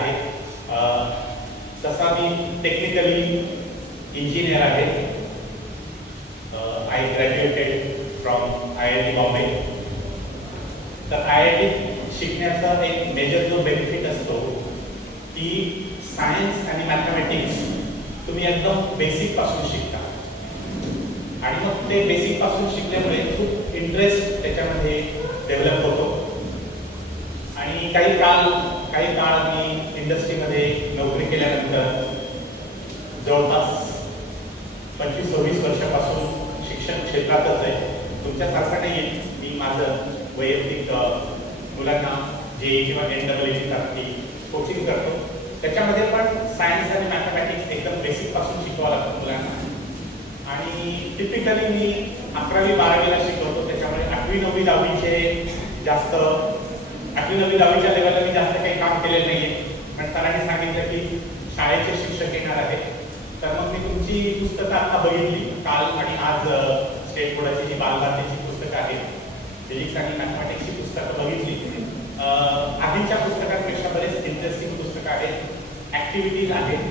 आहे. तसा मी technically engineer आहे. I graduated from IIT Bombay. तर IIT शिकण्याचा एक मेजर जो बेनिफिट असतो की सायन्स आणि मॅथमॅटिक्स तुम्ही एकदम बेसिक पासून शिकता आणि मग ते बेसिक पासून शिकल्यामुळे खूप इंटरेस्ट त्याच्यामध्ये डेव्हलप होतो. आणि काही काळ मी इंडस्ट्रीमध्ये नोकरी केल्यानंतर जवळपास 25-26 वर्षापासून शिक्षण क्षेत्रातच आहे. तुमच्यासारखं नाही आहे, मी माझं वैयक्तिक मुलांना JEE किंवा NEET सारखी कोचिंग करतो. त्याच्यामध्ये पण सायन्स आणि मॅथमॅटिक्स एकदम बेसिक पासून शिकवावं लागतं मुलांना. आणि टिपिकली मी 11वी-12वीला शिकवतो. त्याच्यामुळे 8वी-9वी 10वीचे जास्त 8वी-9वी 10वीच्या लेवलला मी जास्त काही काम केलेलं नाहीये. पण सरांनी सांगितलं की शाळेचे शिक्षक येणार आहेत. तर मग मी तुमची पुस्तकं आता बघितली काल आणि आज. स्टेट बोर्डाची जी बालभारतीची पुस्तकं आहेत, फिजिक्स आणि मॅथमॅटिक्सची पुस्तकं बघितली. आधीच्या पुस्तकांपेक्षा बरेच इंटरेस्टिंग पुस्तकं आहेत, ॲक्टिव्हिटीज आहेत.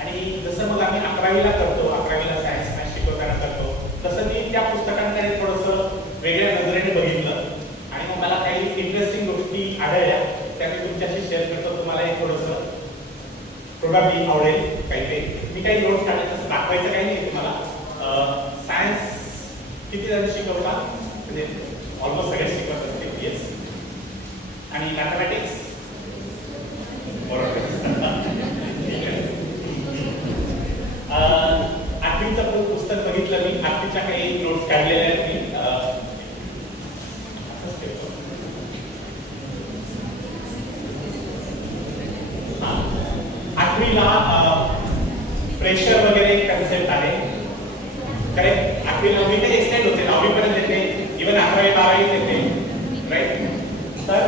आणि जसं मग आम्ही 11वीला करतो, 11वीला सायन्स मॅथ्स शिकवताना करतो, तसं मी त्या पुस्तकांकडे थोडंसं वेगळ्या नजरेने बघितलं आणि मग मला काही इंटरेस्टिंग गोष्टी आढळल्या, त्या मी तुमच्याशी शेअर करतो. तुम्हाला एक थोडंसं प्रोबॅबली आवडेल. मी काही नोट्स काढले, तसं दाखवायचं काही नाही तुम्हाला. सायन्स किती जण शिकवता? म्हणजे ऑलमोस्ट सगळेच शिकवतात ते. येस. आणि मॅथमॅटिक्स बरोबर. 8वीचं पण पुस्तक बघितलं मी. 8वीच्या काही नोट्स काढलेल्या आहेत मी. 8वीला प्रेशर वगैरे एक कन्सेप्ट आहे. करेक्ट. 8वी-9वी ते एक्सटेंड होते, 9वी पर्यंत येते, इव्हन 11वी-12वी येते. राईट. तर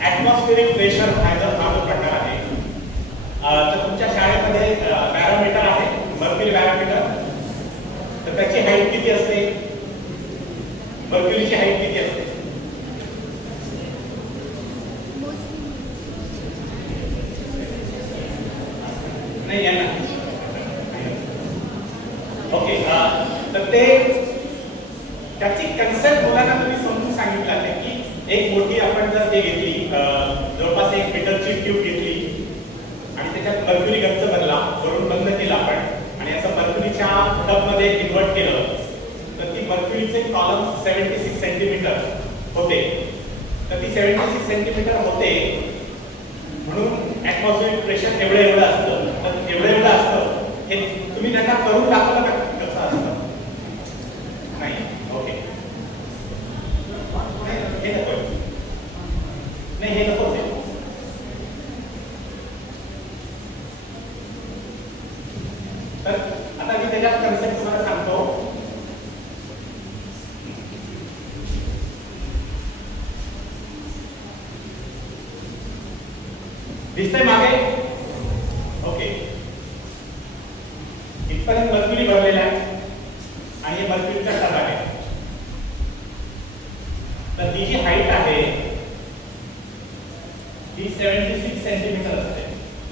ॲटमॉस्फेरिक प्रेशर हा जो प्रकार आहे. तर तुमच्या शाळेमध्ये बॅरोमीटर आहे, मर्क्युरी बॅरोमीटर. तर त्याची हाईट किती असते? मर्क्युरीची हाईट किती असते? नाही आहे ना? ओके. तर ते त्याची कन्सेप्ट मुलांना तुम्ही समजून सांगितलं आहे की एक मोठी आपण जर ते घेतली, जवळपास 1 मीटरची ट्यूब घेतली आणि त्याच्यात मर्क्युरी गच्च भरला, वरून बंद केला आपण आणि असं मर्क्युरीच्या टबमध्ये इन्व्हर्ट केलं, तर ती मर्क्युरीचे कॉलम 76 सेंटीमीटर होते. तर ती 76 सेंटीमीटर होते म्हणून ॲटमॉस्फेरिक प्रेशर एवढं असतं. तर एवढं असतं हे तुम्ही त्यांना करून दाखवलं का कसं असतं? नाही. ओके. हे नको. नाही, हे नको. तर आता मी त्याच्यात कन्सेप्ट तुम्हाला सांगतो. दिसतंय मागे? ओके. इथपर्यंत मर्क्युरी भरलेला आहे आणि हे मर्क्युरीचा टब आहे. तर ही जी हाईट आहे ती 76 सेंटीमीटर असते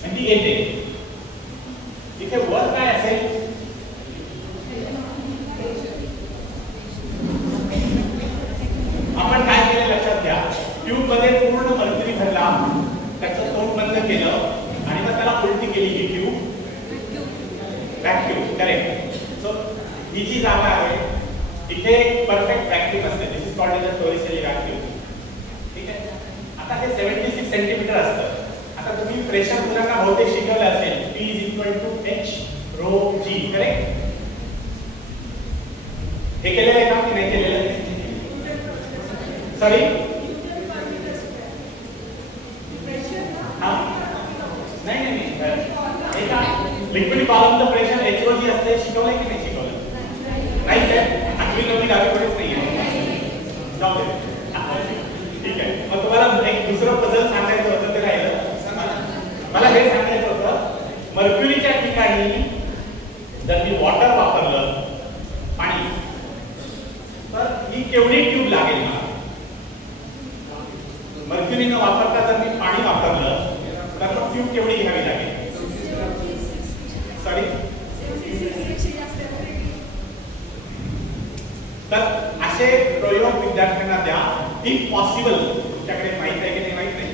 आणि ती येते. इथे वर काय असेल? आपण काय केलं लक्षात घ्या. ट्यूब मध्ये पूर्ण मर्क्युरी भरला, त्याचं तोंड बंद केलं आणि मग त्याला उलटी केली ही ट्यूब. व्हॅक्यूम. करेक्ट. सो ही जी जागा आहे इथे परफेक्ट व्हॅक्यूम असते. This is called as a Torricelli vacuum. ठीक आहे. आता हे 76 सेंटीमीटर असतं. आता तुम्ही प्रेशर मुलांना बहुतेक शिकवलं असेल, P = H ρg. करेक्ट. हे केलेलं आहे का की नाही केलेलं? सॉरी. लिक्विड कॉलमचं प्रेशर HOG असते. शिकवलंय की नाही शिकवलं? नाही काय? 8वी-9वी 10वीकडेच नाहीये. जाऊ दे. ठीक आहे. मग तुम्हाला एक दुसरं पझल सांगायचं होतं, ते राहिलं. मला हे सांगायचं होतं, मर्क्युरीच्या ठिकाणी जर मी वॉटर वापरलं, पाणी, तर ही केवढी ट्यूब लागेल मला? मर्क्युरी न वापरता जर मी पाणी वापरलं तर असे प्रयोग विद्यार्थ्यांना द्या, इफ पॉसिबल. तुमच्याकडे माहित आहे की नाही माहित नाही,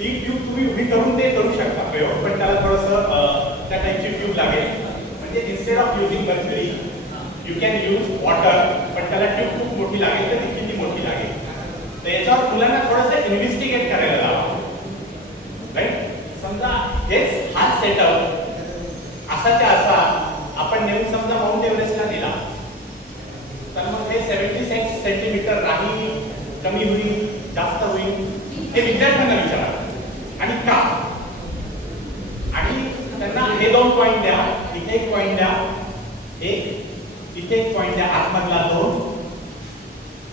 इफ तुम्ही करून ते करू शकता प्रयोग, पण त्याला थोडंसं त्या टाईपची ट्यूब लागेल. म्हणजे instead of using mercury you can use water, पण त्याला ट्यूब खूप मोठी लागेल, तर ती किती मोठी लागेल. तर याच्यावर मुलांना थोडंसं इन्व्हेस्टिगेट करायला लावा. राईट, समजा हेच हाच सेटअप असाच्या असा आपण नेऊन समजा माउंट एव्हरेस्टला नेला, तर मग हे 76 सेंटीमीटर राहील, कमी होईल, जास्त होईल, हे विद्यार्थ्यांना विचारा. आणि का, आणि त्यांना हे 2 पॉईंट द्या, इथे एक पॉईंट द्या, एक इथे एक पॉईंट द्या, आतमधला 2,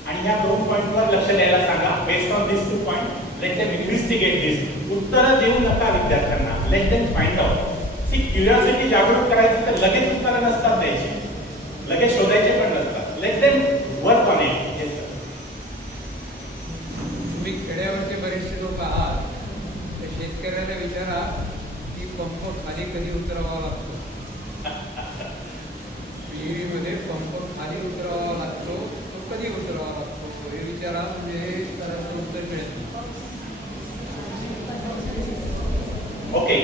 आणि या 2 पॉईंटवर लक्ष द्यायला सांगा. Based on this 2 point let them investigate this. उत्तरं देऊ नका विद्यार्थ्यांना, let them find out. See, curiosity जागृत करायची तर लगेच उत्तरं नसतात द्यायची, लगेच शोधायचे पण नसतात. Let them work on it. तुम्ही खेड्यावरचे बरेचसे लोक आहात, तर शेतकऱ्याला विचारा की पंप खाली कधी उतरवावा लागतो. विहिरीमध्ये पंप खाली उतरवावा लागतो, तो कधी उतरवावा लागतो हे विचारा, म्हणजे त्याला उत्तर मिळेल. ओके,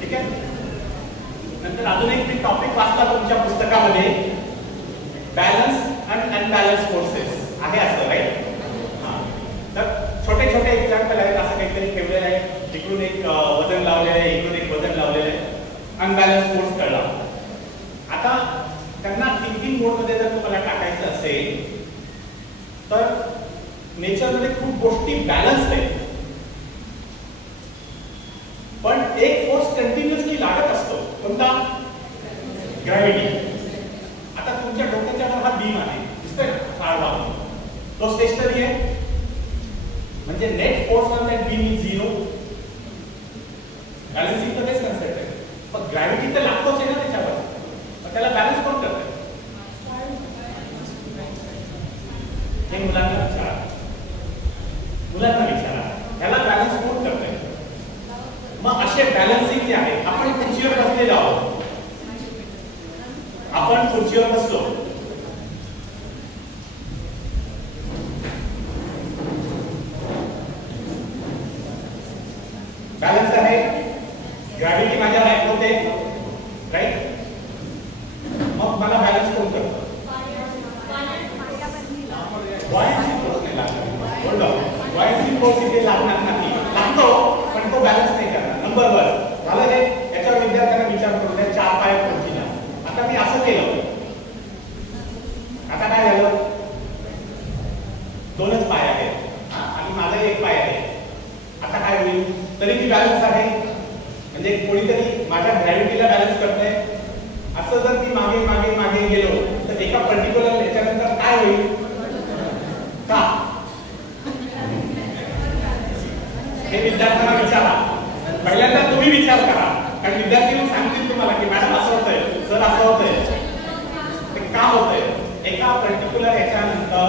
ठीक आहे. नंतर अजून एक मी टॉपिक वाचला तुमच्या पुस्तकामध्ये, बॅलन्स अँड अनबॅलन्स फोर्सेस आहे असं, राईट. तर छोटे छोटे एक्झाम्पल आहेत, असं काहीतरी ठेवलेलं आहे. इकडून एक वजन लावलेलं आहे, इकडून एक वजन लावलेलं आहे, अनबॅलन्स फोर्स कळला. आता त्यांना थिंकिंग मोडमध्ये जर तुम्हाला टाकायचं असेल तर नेचरमध्ये खूप गोष्टी बॅलन्स्ड आहेत, पण एक फोर्स कंटिन्युअसली लागत असतो. कोणता? ग्रॅव्हिटी. आता तुमच्या डोक्याच्या वर हा बीम आहे, दिसतोय ना, सारवा, तो स्टेशनरी आहे, म्हणजे net force on that beam is 0. Balancing तर तेच कन्सेप्ट आहे, पण ग्रॅव्हिटी तर लागतोच आहे ना त्याच्यावर, पण त्याला बॅलन्स कोण करतंय? हे मुलांना विचारा, मुलांना विचारा, ह्याला बॅलन्स कोण करतंय? मग असे बॅलन्सिंग जे आहे, आपण खुर्चीवर बसलेलो आहोत, आपण खुर्चीवर बसलो, बॅलन्स आहे, ग्रॅव्हिटी माझ्या बॅक होते, राईट. मग मला बॅलन्स कोण करतो? वायरची फोर्स नाही लागणार. होल्ड ऑन, वायरची फोर्स इथे लागणार नाही, लागतो पण तो बॅलन्स नाही करणार. नंबर 1 झालं हे. याच्यावर विद्यार्थ्यांना विचार करू द्या, 4 पाय खुर्चीला. आता मी असं केलं, आता काय झालं? 2च पाय आहेत आणि माझा 1 पाय आहे. आता काय होईल? तरी मी बॅलन्स आहे, म्हणजे कोणीतरी माझ्या ग्रॅव्हिटीला बॅलन्स करतंय. असं जर मी मागे मागे मागे गेलो तर एका पर्टिक्युलर याच्यानंतर काय होईल? का? हे विद्यार्थ्यांना विचारा. पहिल्यांदा तुम्ही विचार करा, कारण विद्यार्थी सांगतील तुम्हाला की मॅडम असं होतंय, सर असं होतंय, ते का होतंय? एका पर्टिक्युलर याच्यानंतर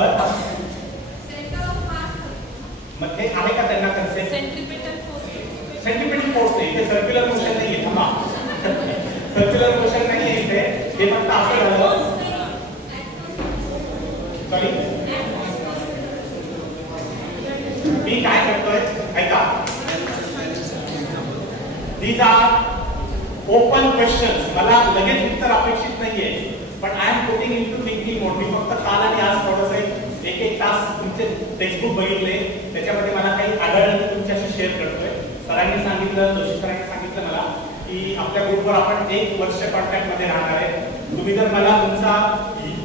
मग ते आहे का त्यांना कन्सेप्ट? सेंट्रिपेटल फोर्स नाही, इथे सर्क्युलर मोशन नाहीये. थांबा, सर्क्युलर मोशन नाहीये इथे, हे फक्त असं झालं. सॉरी, मी काय करतोय ऐका. These are open questions. मला लगेच उत्तर अपेक्षित नाहीये, पण I am putting into thinking mode. मी फक्त काल आणि आज थोडंसं एक तास तुमचे टेक्स्टबुक बघितले, त्याच्यामध्ये मला काही आढळलं ते तुमच्याशी शेअर करतोय. सरांनी सांगितलं, जोशी सरांनी सांगितलं मला की आपल्या ग्रुपवर आपण 1 वर्ष कॉन्टॅक्ट मध्ये राहणार आहे. तुम्ही जर मला तुमचा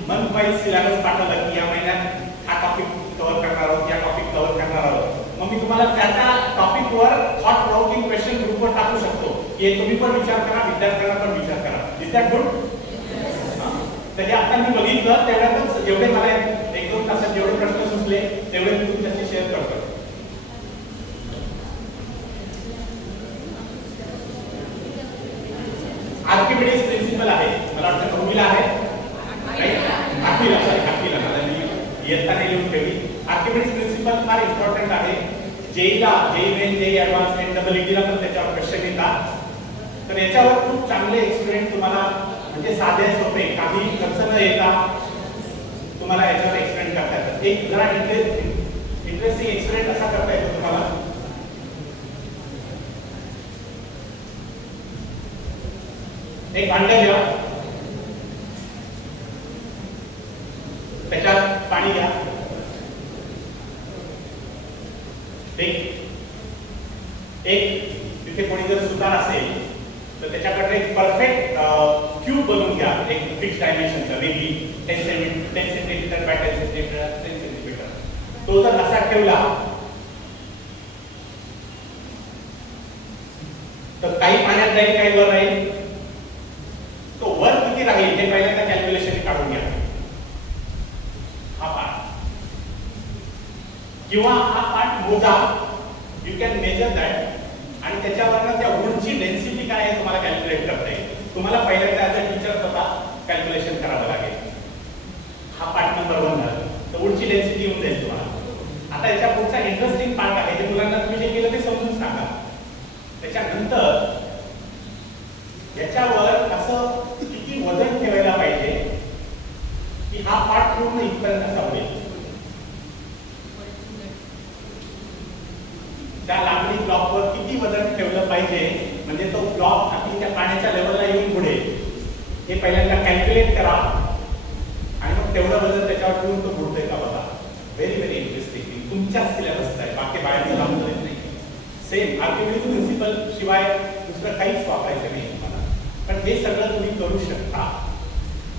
मंथ वाईज सिलेबस पाठवला की या महिन्यात हा टॉपिक कव्हर करणार आहोत, या टॉपिक कव्हर करणार आहोत, मग मी तुम्हाला त्या टॉपिकवर थॉट प्रोवोकिंग क्वेश्चन ग्रुपवर टाकू शकतो की तुम्ही पण विचार करा, विद्यार्थ्यांना पण विचार करा. Is that good? तर हे आता मी बघितलं तेवढ्यातच जेवढे मला 1-2 तासात जेवढे प्रश्न सुचले तेवढे मी तुमच्याशी शेअर करतो. आर्किमिडीज प्रिन्सिपल आहे, मला वाटतं 9वीला आहे, 8वीला, सॉरी 8वीला मी येताना लिहून ठेवली. आर्किमिडीज प्रिन्सिपल फार इम्पॉर्टंट आहे. जेईला, जेई मेन, जेई ॲडव्हान्स आणि डबल-ईटीला पण त्याच्यावर क्वेश्चन येतात. तर याच्यावर खूप चांगले एक्सपिरियन्स तुम्हाला, म्हणजे साधे सोपे, काही खर्च न येता तुम्हाला याच्यावर एक्सपेरिमेंट करता येतं. एक जरा इंटरेस्टिंग एक्सपेरिमेंट असा करता येतो तुम्हाला. एक भांड घ्या, त्याच्यात पाणी घ्या, एक तिथे कोणी जर सुतार असेल तर त्याच्याकडे एक परफेक्ट क्यूब बनवून घ्या, एक फिक्स डायमेन्शनचा, मेबी 10 सेंटीमीटर बाय 10 सेंटीमीटर. तो जर असा ठेवला तर काही पाण्यात जाईल, काही वर राहील. तो वर किती राहील हे पहिल्यांदा कॅल्क्युलेशन काढून घ्या. हा पार्ट किंवा हा पार्ट मोजा, यू कॅन मेजर दॅट, आणि त्याच्यावरनं त्या वूडची डेन्सिटी काय आहे तुम्हाला कॅल्क्युलेट करता येईल. तुम्हाला पहिल्यांदा ॲज अ टीचर स्वतः कॅल्क्युलेशन करावं लागेल. हा पार्ट नंबर 1 झाला, तर वूडची डेन्सिटी येऊन जाईल तुम्हाला. आता याच्या पुढचा इंटरेस्टिंग पार्ट आहे, जे मुलांना तुम्ही जे केलं ते समजून सांगा. त्याच्यानंतर याच्यावर असं किती वजन ठेवायला पाहिजे की हा पार्ट पूर्ण इथपर्यंत असा होईल. त्या लाकडी ब्लॉकवर किती वजन ठेवलं पाहिजे म्हणजे तो ब्लॉक आपली त्या पाण्याच्या लेवलला येऊन पुढे, हे पहिल्यांदा कॅल्क्युलेट करा आणि मग तेवढं वजन त्याच्यावर ठेवून तो बुडतोय का बघा. Very very interesting. तुमच्याच सिलेबसचा आहे, बाकी बाहेरचं लावून देत नाही. सेम आर्किमिडीज प्रिन्सिपल शिवाय दुसरं काहीच वापरायचं नाही तुम्हाला. पण हे सगळं तुम्ही करू शकता.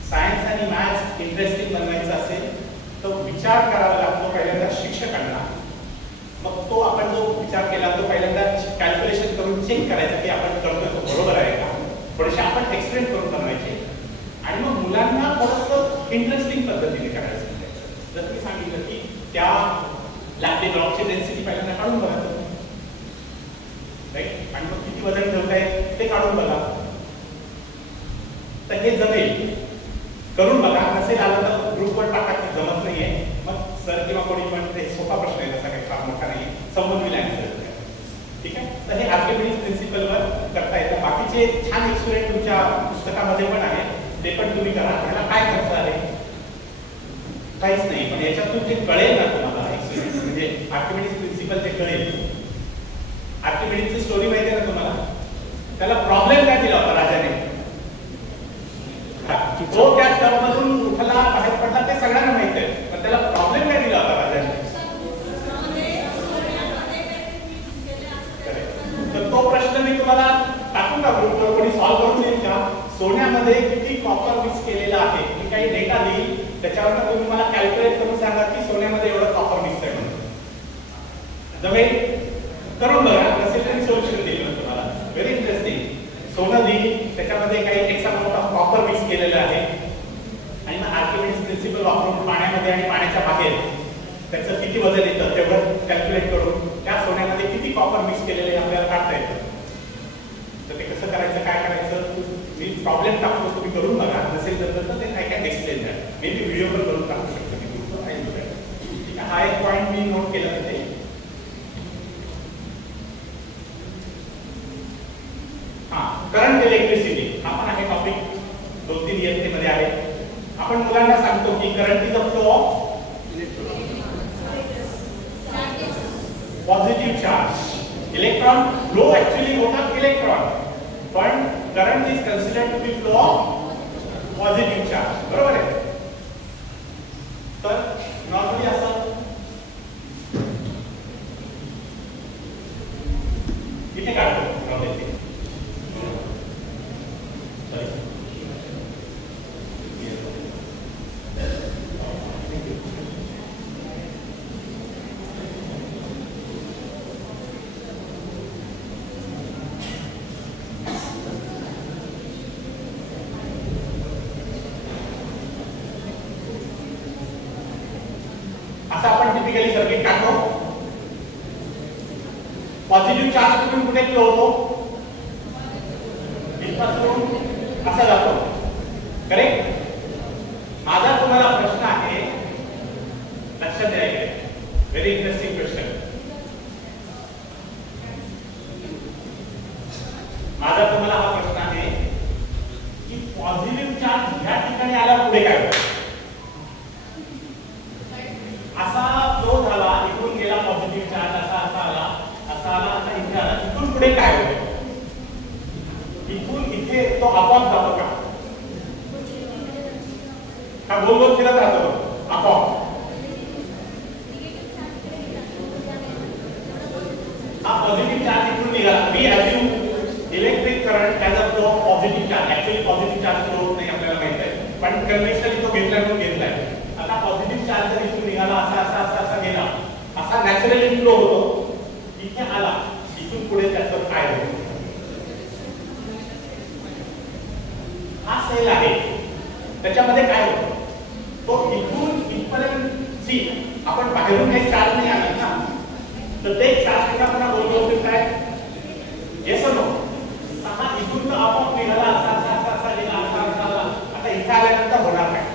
सायन्स आणि मॅथ्स इंटरेस्टिंग बनवायचं असेल तर विचार करावा लागतो पहिल्यांदा शिक्षकांना. मग तो आपण जो विचार केला तो पहिल्यांदा कॅल्क्युलेशन करून चेक करायचा की आपण करतोय तो बरोबर आहे का. थोडेसे आपण एक्सप्लेन करून बनवायचे आणि मग मुलांना थोडंसं इंटरेस्टिंग पद्धतीने करायचं. जर मी सांगितलं की त्या लाकडी ब्लॉकची डेन्सिटी पहिल्यांदा काढून बघा तुम्ही, राईट, आणि मग किती वजन ठेवताय ते काढून बघा. तर हे जमेल, करून बघा. नसेल आलं तर ग्रुपवर टाका की जमत नाहीये, मग सर किंवा कोणी पण ते सोपा प्रश्न आहे, तसा काही फार मोठा नाही, समोर विल आन्सर. ठीक आहे. तर हे आर्किमिडीज प्रिन्सिपलवर करता येतं. बाकीचे छान एक्सपेरिमेंट तुमच्या पुस्तकामध्ये पण आहे, ते पण तुम्ही करा. त्याला काय खर्च आहे काहीच नाही, पण याच्यातून जे कळेल ना तुम्हाला एक्सपेरिमेंट म्हणजे आर्किमिडीज प्रिन्सिपल ते कळेल. आर्किमिडीजची स्टोरी माहिती आहे ना तुम्हाला. त्याला प्रॉब्लेम काय दिला होता राजाने, तो त्या टर्ममधून उठला बाहेर पडला ते सगळ्यांना माहिती आहे, पण त्याला प्रॉब्लेम काय दिला होता राजाने. तर तो प्रश्न मी तुम्हाला टाकून का ग्रुपवर, कोणी सॉल्व्ह करून देईल का. सोन्यामध्ये किती कॉपर मिक्स केलेला आहे, मी काही डेटा देईल, त्याच्यावर तुम्ही मला कॅल्क्युलेट करून सांगा की सोन्यामध्ये एवढं कॉपर मिक्स आहे म्हणून. जमेल, करून बघा. नसेल तरी सोल्युशन देईल तुम्हाला. Very interesting. सोनं देईल, त्याच्यामध्ये काही x amount of copper mix केलेलं आहे आणि मग आर्किमिडीज प्रिन्सिपल वापरून पाण्यामध्ये आणि पाण्याच्या बाहेर त्याचं किती वजन येतं तेवढं कॅल्क्युलेट करून त्या सोन्यामध्ये किती कॉपर मिक्स केलेलं आहे आपल्याला काढता येतं. तर ते कसं करायचं, काय करायचं, मी प्रॉब्लेम टाकतो, तुम्ही करून बघा. नसेल तर ते काय काय एक्सप्लेन द्या, मे बी व्हिडिओ पण करून टाकू शकतो मी ग्रुपवर. ठीक आहे. हा एक पॉईंट मी नोट केला तिथे. करंट इलेक्ट्रिसिटी हा पण आहे टॉपिक, 2-3 इयत्तेमध्ये आहे. आपण मुलांना सांगतो की current is a flow of positive charge. Electron flow actually होतात इलेक्ट्रॉन, पण current is considered to be flow of positive charge. बरोबर आहे. तर नॉर्मली असं इथे काढतो नॉर्मली. असं आपण टिपिकली सर्किट काढतो. पॉझिटिव्ह चार्ज कुठून कुठे फ्लो होतो, इथपासून असा जातो. करेक्ट. माझा तुम्हाला प्रश्न आहे, लक्षात द्यायला. Very interesting question. माझा तुम्हाला हा प्रश्न आहे की पॉझिटिव्ह चार्ज ह्या ठिकाणी आला पुढे काय होतं. पुढे काय होतं? इथून इथे तो आपोआप जातो का? का गोल गोल फिरत राहतो आपोआप? हा पॉझिटिव्ह चार्ज इथून निघाला. We assume electric current as a flow of positive charge. Actually positive charge flow होत नाही आपल्याला माहित आहे, पण कन्व्हेन्शनली तो घेतलाय. आता पॉझिटिव्ह चार्ज जर इथून निघाला असा गेला, असा नॅचरली फ्लो होतो, इथे आला, इथून पुढे त्याचं काय होतं? हा सेल आहे, त्याच्यामध्ये काय होतं? तो इथून इथपर्यंत सी आपण बाहेरून काही चार्ज नाही आणत ना, तर ते चार्ज पुन्हा गोल गोल फिरताय. Yes no? हा इथून तर आपोआप निघाला, असा गेला, असा. आता इथे आल्यानंतर होणार काय?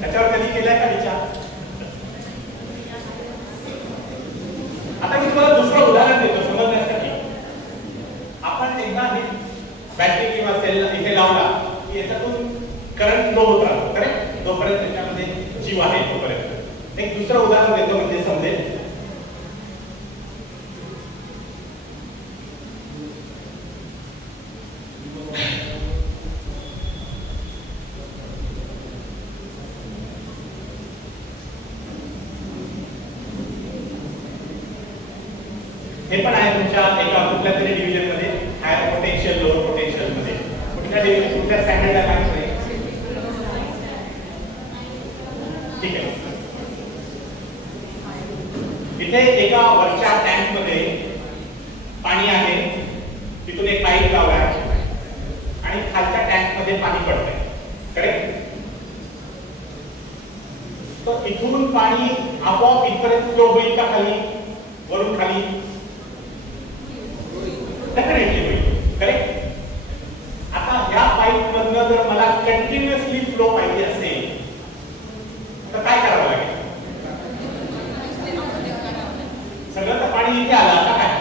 त्याच्यावर कधी केलाय का विचार? आता मी तुम्हाला दुसरं उदाहरण देतो समजण्यासाठी. आपण एकदा हे बॅटरी किंवा सेल इथे लावला की याच्यातून करंट फ्लो होत राहतो, करेक्ट? जोपर्यंत त्याच्यामध्ये जीव आहे तोपर्यंत. एक दुसरं उदाहरण देतो म्हणजे समजेल. हे पण आहे तुमच्या एका कुठल्या तरी डिव्हिजन मध्ये, हायर पोटेन्शियल, लोअर पोटेन्शियल मध्ये. कुठल्या डिव्हिजन, कुठल्या स्टँडर्डला माहिती नाही? ठीक आहे. इथे एका वरच्या टँक मध्ये पाणी आहे, तिथून एक पाईप लावला आहे आणि खालच्या टँक मध्ये पाणी पडतंय, करेक्ट? तर इथून पाणी आपोआप इथपर्यंत फ्लो होईल का खाली, वरून खाली? डेफिनेटली होईल, करेक्ट? आता या पाईप मधनं जर मला कंटिन्युअसली फ्लो पाहिजे असेल तर काय करावं लागेल? सगळं तर पाणी इथे आलं, आता काय?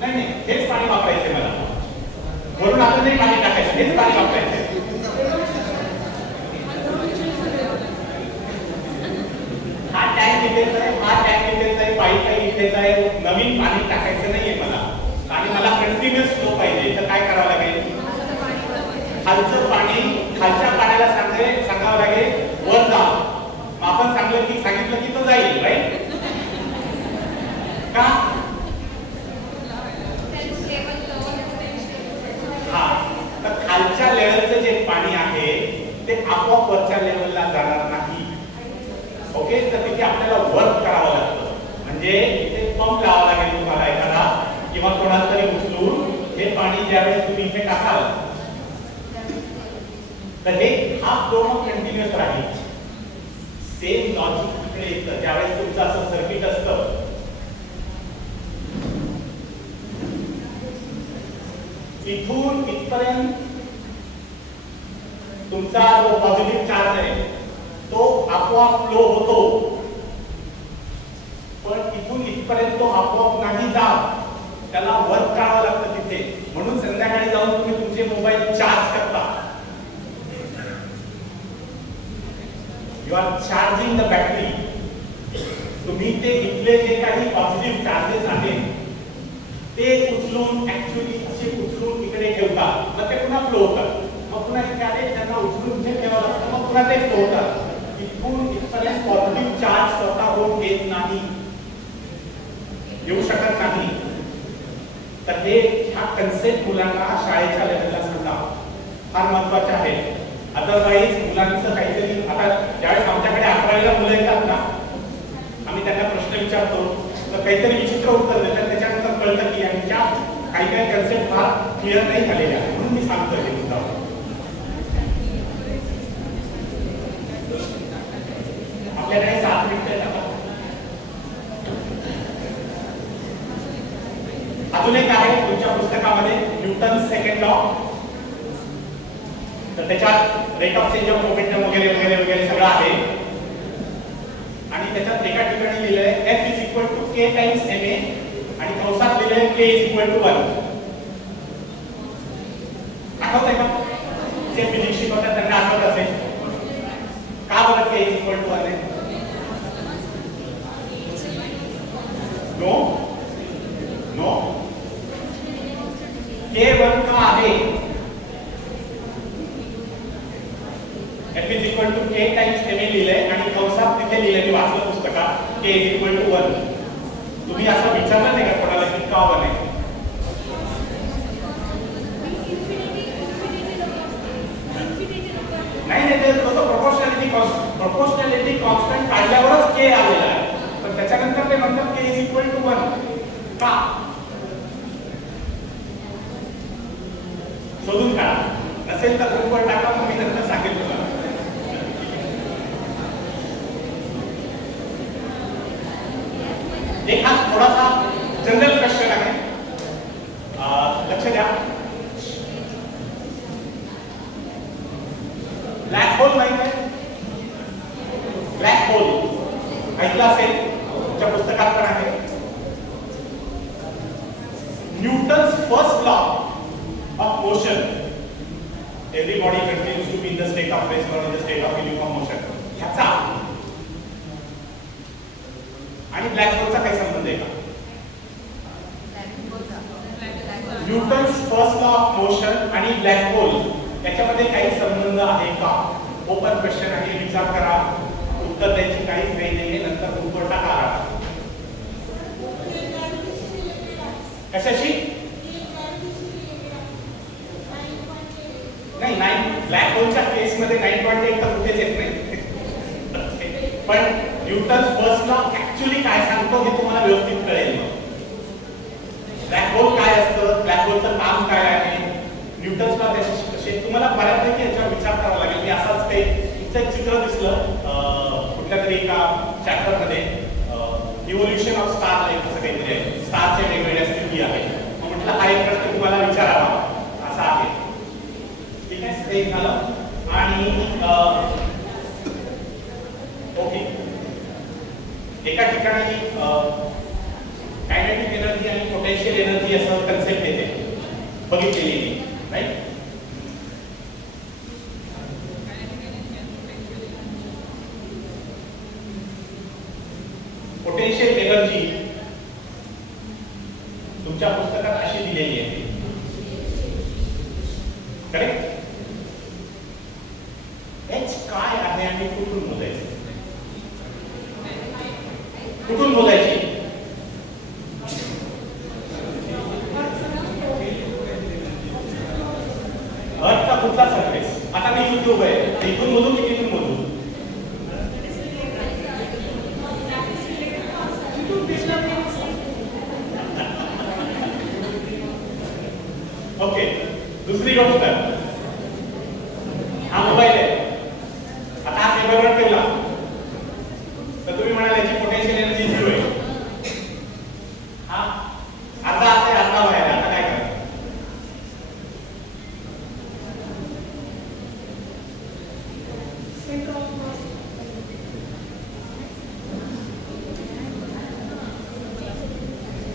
नाही, हेच पाणी वापरायचंय मला. वरून आता नाही पाणी टाकायचं, हेच पाणी वापरायचंय. हा टँक इथेच आहे, हा टँक इथेच आहे, पाईप काही इथेच आहे. नवीन पाणी टाकायचं नाहीये मला आणि मला कंटिन्युअस फ्लो पाहिजे, तर काय करावं लागेल? खालचं पाणी खालच्या पाण्याला सांगावं लागेल वर जा. आपण सांगितलं की तो जाईल, राईट? का? हा, तर खालच्या लेवलचं जे पाणी आहे ते आपोआप वरच्या लेवलला जाणार नाही. ओके, तर तिथे आपल्याला वर्क करावं लागतं. म्हणजे इथे पंप लावावा लागेल तुम्हाला एखादा, किंवा कोणाला तरी उचलून हे पाणी ज्यावेळेस तुम्ही इथे टाकाल तर हे हा फ्लो कंटिन्युअस राहील. सेम लॉजिक इकडे येतं ज्यावेळेस तुमचं असं सर्किट असतं. इथून इथपर्यंत तुमचा जो पॉझिटिव्ह चार्ज आहे तो आपोआप फ्लो होतो, पण इथून इथपर्यंत तो आपोआप नाही जात, त्याला वर्क करावं लागतं तिथे. म्हणून संध्याकाळी जाऊन तुम्ही तुमचे मोबाईल चार्ज करता. You are charging the battery. तुम्ही ते इथले जे काही पॉझिटिव्ह चार्जेस आहेत ते उचलून ऍक्च्युअली असे उचलून इकडे ठेवता, मग ते पुन्हा फ्लो होतात. मग पुन्हा इथे आले त्यांना उचलून इथे ठेवावं लागतं, मग पुन्हा ते फ्लो होतात. इथून इथपर्यंत पॉझिटिव्ह चार्ज स्वतःहून येत नाही, येऊ शकत नाही. तर हे ह्या कन्सेप्ट मुलांना शाळेच्या लेवलला सांगा, फार महत्वाचे आहे. अदरवाईज मुलांचं काहीतरी, आता ज्यावेळेस आमच्याकडे 11वीला मुलं येतात ना, आम्ही त्यांना प्रश्न विचारतो तर काहीतरी विचित्र उत्तर देतात. त्याच्यानंतर कळतं की यांच्या काही कन्सेप्ट फार क्लिअर नाही झालेल्या. म्हणून मी सांगतो हे मुद्दा. आपल्याकडे 7 मिनिटं आहेत. अजून एक आहे तुमच्या पुस्तकामध्ये न्यूटन सेकंड लॉ. तर त्याच्यात rate of change of momentum वगैरे वगैरे वगैरे सगळं आहे. आणि त्याच्यात एका ठिकाणी लिहिलंय F is equal to K times ma आणि कंसात लिहिलंय K is equal to 1. आठवतंय का? जे फिजिक्स शिकवतात त्यांना आठवत असेल. का बरं K is equal to 1 आहे? नो नो K1 का आहे F is equal to K times M लिहिलंय आणि कंसात तिथे लिहिलंय मी वाचलं पुस्तकात K is equal to 1. तुम्ही असं विचारलं नाही का कोणाला की का 1 आहे? नाही नाही ते प्रोपोर्शनॅलिटी कॉन्स्टंट काढल्यावरच K आलेला आहे पण त्याच्यानंतर ते म्हणतात K is equal to 1 का? शोधून काढा नसेल तर ग्रुपवर टाका मग मी नंतर सांगेन तुम्हाला. एक हा थोडासा जनरल क्वेश्चन आहे लक्ष द्या. ब्लॅक होल माहित आहे? ब्लॅक होल ऐकलं असेल तुमच्या पुस्तकात पण आहे. Newton's first law of motion every body continues to be in the state of rest or in the state of uniform motion ह्याचा आणि ब्लॅक होलचा काही संबंध आहे का? Newton's first law of motion आणि ब्लॅक होल याच्यामध्ये काही संबंध आहे का? ओपन क्वेश्चन आहे विचार करा. उत्तर द्यायची काहीच नाही नाहीये नंतर ग्रुपवर टाका. कशाशी? नाही ब्लॅक होलच्या केस मध्ये 9.8 तर कुठेच येत नाही पण न्यूटन्स फर्स्ट लॉ ऍक्च्युअली काय सांगतो हे तुम्हाला व्यवस्थित कळेल. ब्लॅक होल काय असतं ब्लॅक होलचं काम काय आहे न्यूटन्स लॉ त्याच्याशी कसे तुम्हाला बऱ्यापैकी याच्यावर विचार करावा लागेल. मी असाच काही एक चित्र दिसलं कुठल्या तरी एका चॅप्टर मध्ये इव्होल्युशन ऑफ स्टार लाईफ असं काहीतरी आहे. स्टारच्या वेगवेगळ्या स्थिती आहे मग म्हटलं हा एक प्रश्न तुम्हाला विचारावा असा आहे. ठीक आहे ते झालं आणि ओके एका ठिकाणी कायनेटिक एनर्जी आणि पोटेन्शियल एनर्जी असं कन्सेप्ट येते बघितलेली राईट. पोटेन्शियल एनर्जी तुमच्या पुस्तकात अशी दिलेली आहे करेक्ट. H काय आहे आणि कुठून मोजायचे? कुठून मोजायची? अर्थचा कुठला सरफेस? आता मी युट्यूब आहे इथून मोजू की तिथून मोजू? ओके दुसरी गोष्ट हा मोबाईल आहे आता हा टेबलवर ठेवला तर तुम्ही म्हणाल याची पोटेन्शियल एनर्जी 0 आहे. हा आता आता व्हायला आता काय करायचं?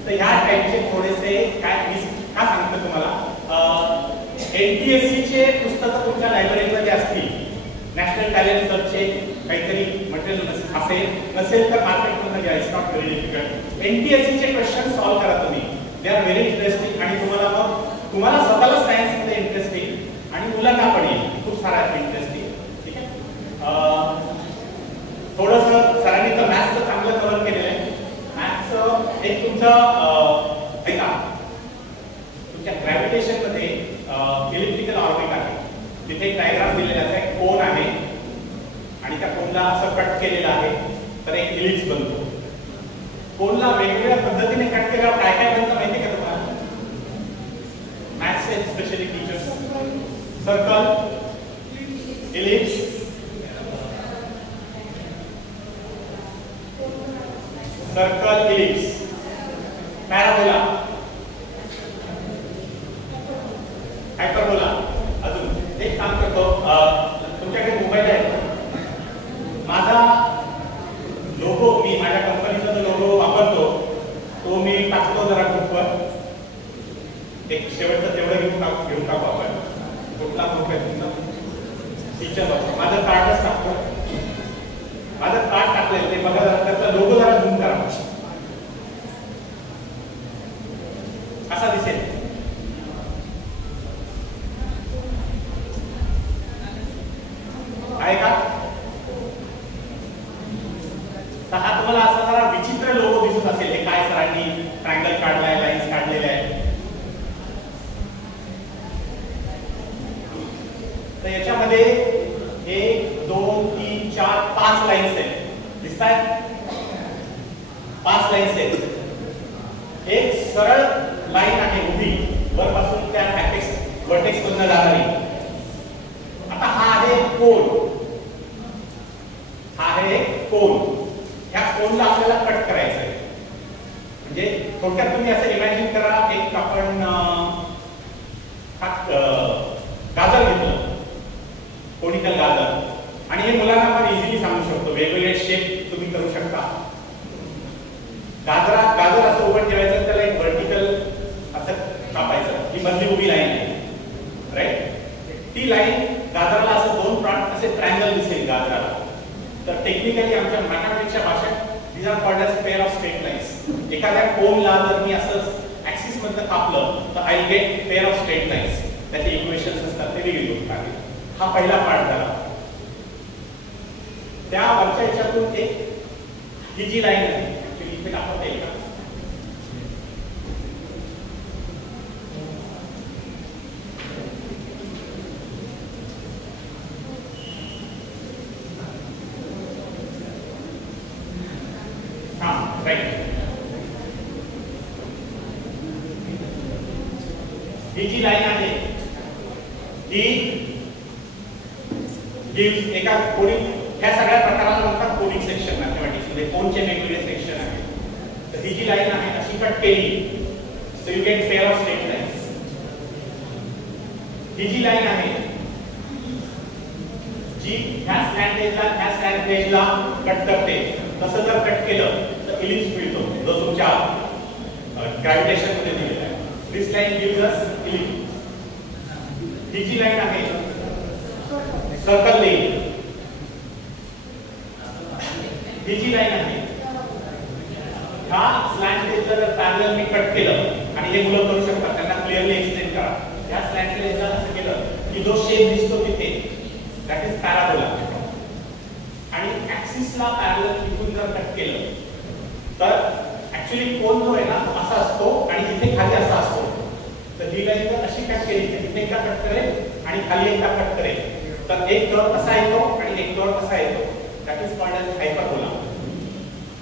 तर ह्या टाइपचे थोडेसे काय मी का सांगतो तुम्हाला एनटीएससी चे पुस्तकं तुमच्या लायब्ररीमध्ये असतील नॅशनल टॅलेंट सर्चचे काहीतरी मटेरियल नसेल तर मार्केटमधून घ्या. It's not very difficult. NTSC चे क्वेश्चन सॉल्व्ह करा तुम्ही. दे आर व्हेरी इंटरेस्टिंग आणि तुम्हाला स्वतःला सायन्स मध्ये इंटरेस्ट येईल आणि मुलांना पण येईल खूप सारा इंटरेस्ट येईल. ठीक आहे थोडंसं सरांनी तर मॅथ्सचं चांगलं कव्हर केलेलं आहे. मॅथ्सचं एक तुमचं ऐका तुमच्या ग्रॅव्हिटेशन मध्ये इलेक्ट्रिकल ऑर्बिट आहे तिथे एक डायग्राम दिलेला आहे कोन आहे आणि त्या कोनला असं कट केलेलं आहे तर एक इलिप्स बनतो. कोनला वेगवेगळ्या पद्धतीने कट केल्यावर काय काय बनतं माहिती का तुम्हाला? मॅथ्सचे specially teachers circle ellipse circle ellipse parabola hyperbola. अजून एक काम करतो तुमच्याकडे मोबाईल आहे माझा लोगो मी माझ्या कंपनीचा जो लोगो वापरतो तो मी टाकतो जरा ग्रुपवर. एक शेवटचं तेवढं घेऊन टाकू आपण. कुठला ग्रुप आहे तुमचा? टीचर बघा माझं कार्डच टाकतो. माझं कार्ड टाकलंय ते बघा जरा त्याचा लोगो जरा झूम करा. लाईन्स आहेत. एक सरळ लाईन आहे उभी वरपासून त्या अॅपेक्स वर्टेक्स मधून जाणारी. आता हा आहे कोन, हा आहे कोन. ह्या कोनला आपल्याला कट करायचं आहे. म्हणजे थोडक्यात तुम्ही असं इमॅजिन करा, एक आपण गाजर घेतलं, कोनिकल गाजर, आणि हे मुलांना आपण इझिली सांगू शकतो. वेगवेगळे शेप तुम्ही करू शकता. गाजर असं उभं ठेवायचं, त्याला एक व्हर्टिकल असं कापायचं. ही मधली उभी लाईन आहे, राईट. ती लाईन गाजराला असं दोन पार्ट असे ट्रायंगल दिसेल गाजराला. तर टेक्निकली आमच्या मॅथमॅटिक्सच्या भाषेत these are called as pair of straight lines. एखाद्या कोनला जर मी असं ऍक्सिस मधनं कापलं तर I will get pair of straight lines. त्याचे इक्वेशन्स असतात, ते वेगळी गोष्ट आहे. हा पहिला पार्ट झाला. त्या वरच्या याच्यातून एक ही जी लाईन आहे, ऍक्च्युअली इथे दाखवता येईल का? ही जी लाईन आहे ही एका कोनिक, ह्या सगळ्या प्रकाराला म्हणतात कोनिक सेक्शन मॅथमॅटिक्स मध्ये. कोनचे वेगवेगळे सेक्शन आहेत. तर ही जी लाईन आहे अशी कट केली so you get pair of straight lines. ही जी लाईन आहे जी ह्या स्लॅंट एजला कट करते, तसं जर कट केलं तर इलिप्स मिळतो, जो तुमच्या ग्रॅव्हिटेशन मध्ये दिलेला आहे. This line gives us ellipse. ही जी लाईन आहे सर्कल लाईन. ही जी लाईन आहे हा स्लॅंट एजला जर पॅरलल मी कट केलं, आणि हे मुलं करू शकतात, त्यांना क्लिअरली एक्सप्लेन करा. या स्लॅंट एजला असं केलं की जो शेप दिसतो तिथे दॅट इज पॅराबोला, आणि ऍक्सिसला पॅरलल इथून जर कट केलं तर ऍक्च्युअली कोन जो आहे ना तो असा असतो आणि इथे खाली असा असतो. तर ही लाईन जर अशी कट केली तर इथे एकदा कट करेल आणि खाली एकदा कट करेल, तर एक कर्व असा येतो आणि एक कर्व असा येतो. That is called as hyperbola.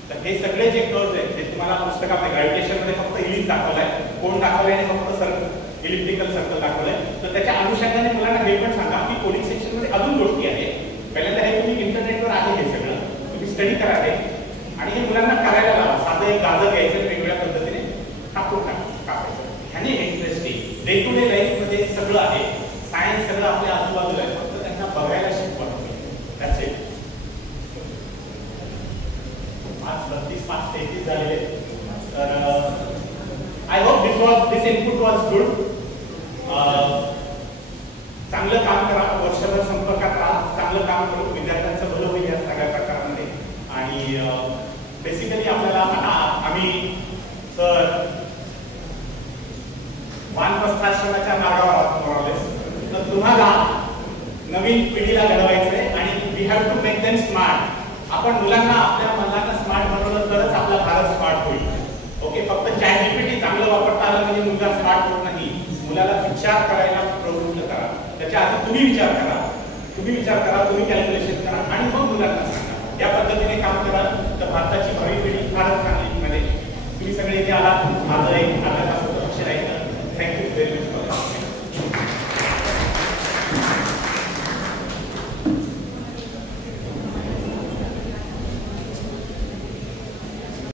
तर हे सगळे जे कर्व्स आहेत ते तुम्हाला पुस्तकामध्ये ग्रॅव्हिटेशन मध्ये फक्त इलिप्स दाखवलाय, कोन दाखवलाय आणि फक्त सर्कल, इलिप्टिकल सर्कल दाखवलाय. तर त्याच्या अनुषंगाने मुलांना हे पण सांगा की कोनिक सेक्शन मध्ये अजून गोष्टी आहेत. पहिल्यांदा हे तुम्ही इंटरनेटवर आहे, हे सगळं तुम्ही स्टडी करा हे, आणि हे मुलांना करायला लावा. साधं एक गाजर घ्यायचं, वेगवेगळ्या पद्धतीने कापून कापायचं. ह्याने interesting day to day life मध्ये सगळं आहे. सायन्स सगळं आपल्या आजूबाजूला आहे, फक्त त्यांना बघायला शिकवा. That's it. आज 32-33 झालेले. तर I hope this input was good. चांगलं काम करा, वर्षभर संपर्कात राहा, चांगलं काम करू, विद्यार्थ्यांचं भलं होईल या सगळ्या प्रकारांमध्ये. आणि बेसिकली आपल्याला आम्ही सर वानप्रस्थाश्रमाच्या मार्गावर आहोत. तर तुम्हाला नवीन पिढीला घडवायचं आहे आणि we have to make them smart. आपण मुलांना आपल्या मुलांना स्मार्ट बनवलं तरच आपला भारत स्मार्ट होईल. ओके, फक्त ChatGPT चांगलं वापरता आलं म्हणजे मुलगा स्मार्ट होत नाही. मुलाला विचार करायला प्रवृत्त करा. त्याच्या आधी तुम्ही विचार करा, तुम्ही कॅल्क्युलेशन करा आणि मग मुलांना सांगा. या पद्धतीने काम करा तर भारताची भविष्य